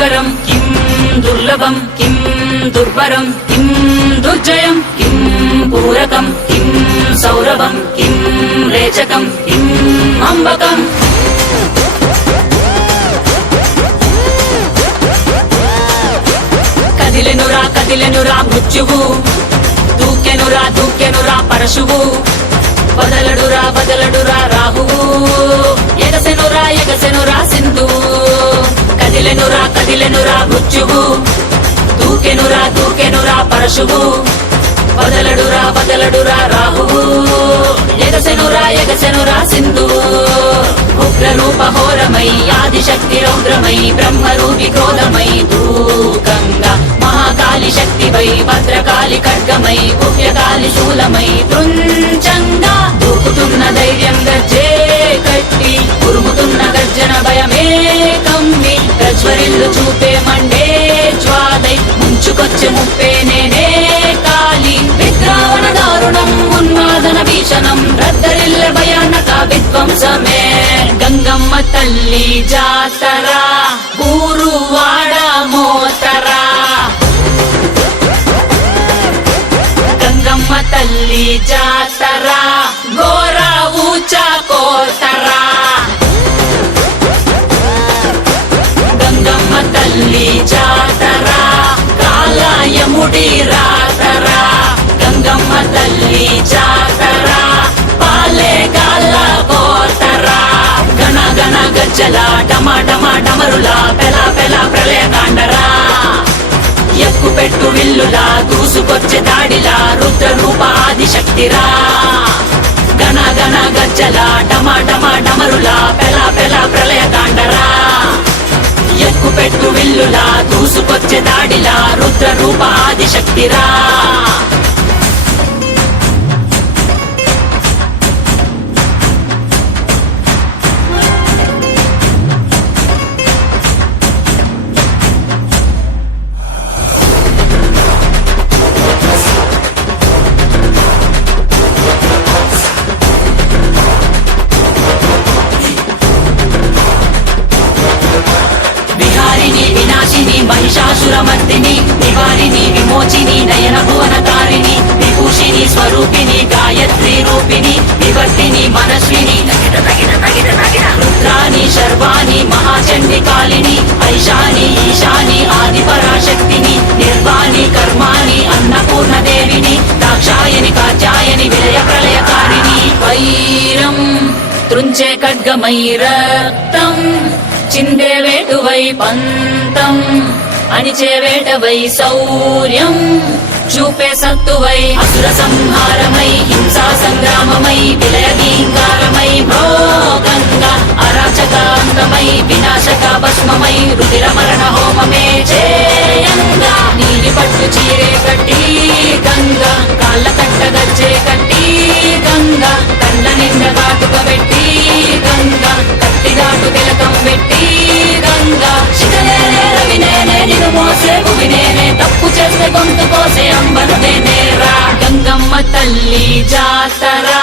దుష్కరం కిం దుర్లభం కిం దుర్భరం కిం దుర్జయం కిం పూరకం కిం సౌరభం కిం రేచకం కిం అంబకం. కదిలెనురా కదిలెనురా మృత్యువు, దూకెనురా దూకెనురా పరశువు, బదలడురా బదలడురా రాహువు, ఎగసెనురా ఎగసెనురా సింధువు. కదిలెనురా కదిలెనురా మృత్యువు, దూకెనురా దూకెనురా పరశువు, బదలడురా బదలడురా రాహువు, ఎగసెనురా ఎగసెనురా సింధువు. ఉగ్రరూప హోరమై ఆదిశక్తి రౌద్రమై బ్రహ్మరూపి క్రోధమై దూకంగా మహాకాళి శక్తివై భద్రకాళి ఖడ్గమై గుహ్యకాళి శూలమై తృంచంగా దూకుతున్న ధైర్యం గర్జే కట్టి ఉరుముతున్న గర్జన భయమే కమ్మి ప్రజ్వరిల్లు చూపే మండే జ్వాలై ముంచుకొచ్చే ముప్పే నేనే కాళి. విద్రావణ దారుణం ఉన్మాదన భీషణం రద్దరిల్ల భయానక విధ్వంసమే. గంగమ్మ తల్లి జాతరా ఊరువాడ మోతరా, గంగమ్మ తల్లి జాతరా ఘోర ఊచ కోతరా. గంగమ్మ తల్లి జాతరా కాలయముడి రాతరా, గంగమ్మ తల్లి జాతరా పాలే గాల కోతరా. గణ గణ గజ్జల డమ డమ డమరుల పెల పెల ప్రళయ కాండరా, ఎక్కు పెట్టు విల్లులా దూసుకొచ్చే దాడిలా రుద్ర రూప ఆదిశక్తిరా. గణ గణ గజ్జల డమ డమ డమరుల పెల పెల ప్రళయ కాండరా, ఎక్కు పెట్టు విల్లులా దూసుకొచ్చే దాడిలా రుద్ర రూప ఆదిశక్తిరా. వినాశిని మహిషాసురమర్దిని నివారిని విమోచిని నయన భువన తారిణి విభూషిని స్వరూపిణి గాయత్రి రూపిణి వివర్తిని మనస్విని రుద్రాని శర్వాణి మహాచండి కాళిని ఐశాని ఈశాని ఆది పరాశక్తిని నిర్వాణి కర్మాణి అన్నపూర్ణ దేవిని దాక్షాయని కాత్యాయని విలయ ప్రళయకారిణి. వైరం త్రుంచే ఖడ్గమై రక్తం చిందే వేటువై పంతం అణిచే వేటవై శౌర్యం చూపే సత్తువై అసుర సంహారమై హింసా సంగ్రామమై విలయ గీంకారమై భోగంగా అరాచకాంగమమై వినాశక భస్మమై రుధిర మరణ హోమమే చేయంగా. నీలి పట్టు చీరే కట్టి గంగా కాళ్ళ కట్ట గజ్జే కట్టి గంగా కండ్ల నిండ కాటుక పెట్టి గంగా కట్టిగాటు తిలకం పెట్టి గంగా శిఖనేనే రవినేనే నిన్ను మోసే భువినేనే తప్పు చేస్తే గొంతు కోసే అంబను నేనేరా. గంగమ్మ తల్లి జాతరా